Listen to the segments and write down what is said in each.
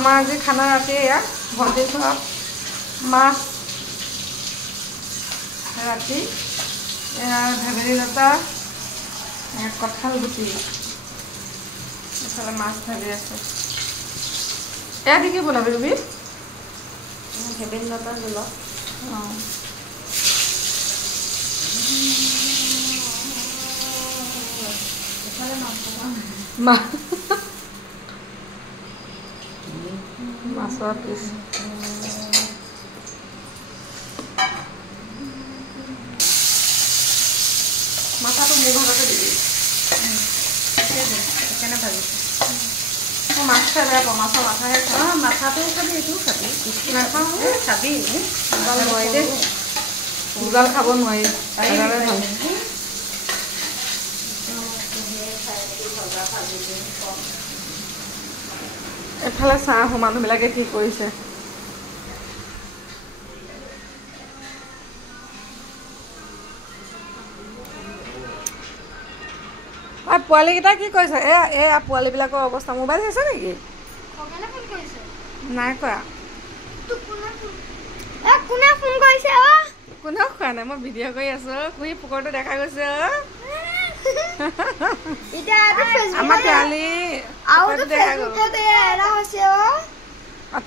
আমাৰ আজি খানা ৰাতি এয়া ভণ্টি ঘৰত মাছ ৰাতি এয়া ভেবেলী লতা কঁঠাল গুটি এইফালে মাছ ভাজি আছে এয়া দি কি বনাবি তুমি ভেবেলী লতা জোল অঁ মাছৰ পিচ মাথাটো মোৰ ভাগতে দিবি সেইকাৰণে ভাজিছোঁ মই মাছ খাই বেয়া পাওঁ মাছৰ মাথাহে খাওঁ অঁ মাথাটো খাবি এইটোও খাবি নাখাওঁ খাবি দুডাল নোৱাৰি দেই দুডাল খাব নোৱাৰি এডালে ভাল এফালে চাহ মানুহবিলাকে কি কৰিছে পোৱালীকেইটা কি কৰিছে এয়া পোৱালীবিলাকৰ অৱস্থা মোবাইল হৈছে নেকি নাই কৰা কোনেও খোৱা নাই মই ভিডিঅ' কৰি আছো কুহি পুকুৰটো দেখা গৈছে আমাৰ কালি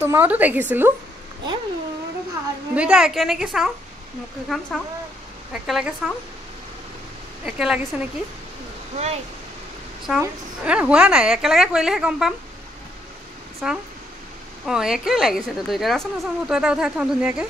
তোমাৰোতো দেখিছিলো দুইটা একে নেকি চাওঁ মুখখন চাওঁ একেলগে চাওঁ একে লাগিছে নেকি চাওঁ হোৱা নাই একেলগে কৰিলেহে গম পাম চাওঁ অঁ একেই লাগিছেতো দুইটা ৰচোন ৰচোন ফটো এটা উঠাই থওঁ ধুনীয়াকৈ